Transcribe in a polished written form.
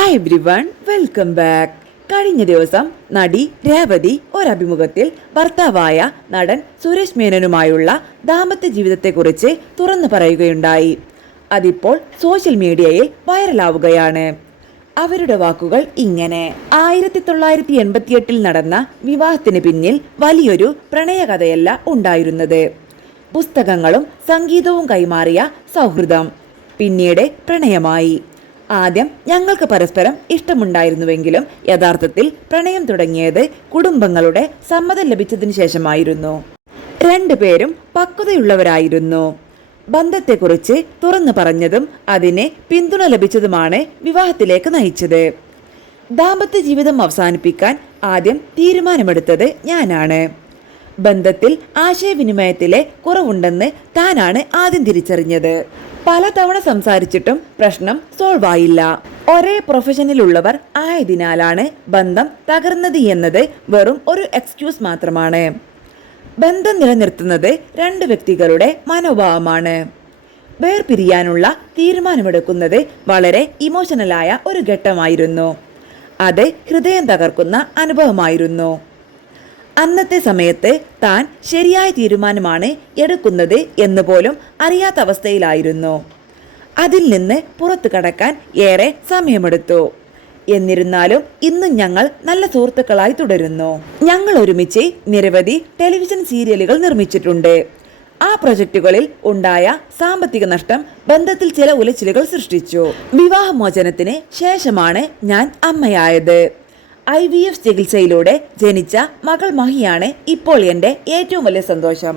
Hi everyone, welcome back. കഴിഞ്ഞ ദിവസം നടി രേവതി ഒരഭിമുഖത്തിൽ ഭർത്താവായ നടൻ സുരേഷ് മേനനുമായുള്ള ദാമ്പത്യ ജീവിതത്തെക്കുറിച്ച് തുറന്നു പറയുകയുണ്ടായി. അതിപ്പോൾ സോഷ്യൽ മീഡിയയിൽ വൈറലാവുകയാണ്. അവരുടെ വാക്കുകൾ ഇങ്ങനെ: 1988 നടന്ന വിവാഹത്തിന് പിന്നിൽ വലിയൊരു പ്രണയകഥയല്ല ഉണ്ടായിരുന്നത്. പുസ്തകങ്ങളും സംഗീതവും കൈമാറിയ സൗഹൃദം പിന്നീട് പ്രണയമായി. ആദ്യം ഞങ്ങൾക്ക് പരസ്പരം ഇഷ്ടമുണ്ടായിരുന്നുവെങ്കിലും യഥാർത്ഥത്തിൽ പ്രണയം തുടങ്ങിയത് കുടുംബങ്ങളുടെ സമ്മതം ലഭിച്ചതിന് ശേഷമായിരുന്നു. രണ്ടുപേരും പക്വതയുള്ളവരായിരുന്നു. ബന്ധത്തെക്കുറിച്ച് തുറന്നു പറഞ്ഞതും അതിന് പിന്തുണ ലഭിച്ചതുമാണ് വിവാഹത്തിലേക്ക് നയിച്ചത്. ദാമ്പത്യ ജീവിതം അവസാനിപ്പിക്കാൻ ആദ്യം തീരുമാനമെടുത്തത് ഞാനാണ്. ബന്ധത്തിൽ ആശയവിനിമയത്തിലെ കുറവുണ്ടെന്ന് താനാണ് ആദ്യം തിരിച്ചറിഞ്ഞത്. പലതവണ സംസാരിച്ചിട്ടും പ്രശ്നം സോൾവ് ആയില്ല. ഒരേ പ്രൊഫഷനിലുള്ളവർ ആയതിനാലാണ് ബന്ധം തകർന്നത് എന്നത് വെറും ഒരു എക്സ്ക്യൂസ് മാത്രമാണ്. ബന്ധം നിലനിർത്തുന്നത് രണ്ട് വ്യക്തികളുടെ മനോഭാവമാണ്. വേർപിരിയാനുള്ള തീരുമാനമെടുക്കുന്നത് വളരെ ഇമോഷണലായ ഒരു ഘട്ടമായിരുന്നു. അത് ഹൃദയം തകർക്കുന്ന അനുഭവമായിരുന്നു. അന്നത്തെ സമയത്ത് താൻ ശരിയായ തീരുമാനമാണ് എടുക്കുന്നത് എന്ന് പോലും അറിയാത്ത അവസ്ഥയിലായിരുന്നു. അതിൽ നിന്ന് പുറത്തു കടക്കാൻ ഏറെ സമയമെടുത്തു. എന്നിരുന്നാലും ഇന്നും ഞങ്ങൾ നല്ല സുഹൃത്തുക്കളായി തുടരുന്നു. ഞങ്ങൾ ഒരുമിച്ച് നിരവധി ടെലിവിഷൻ സീരിയലുകൾ നിർമ്മിച്ചിട്ടുണ്ട്. ആ പ്രൊജക്റ്റുകളിൽ ഉണ്ടായ സാമ്പത്തിക നഷ്ടം ബന്ധത്തിൽ ചില ഉലച്ചിലുകൾ സൃഷ്ടിച്ചു. വിവാഹമോചനത്തിന് ശേഷമാണ് ഞാൻ അമ്മയായത്. IVF ചികിത്സയിലൂടെ ജനിച്ച മകൾ മഹിയാണ് ഇപ്പോൾ എൻ്റെ ഏറ്റവും വലിയ സന്തോഷം.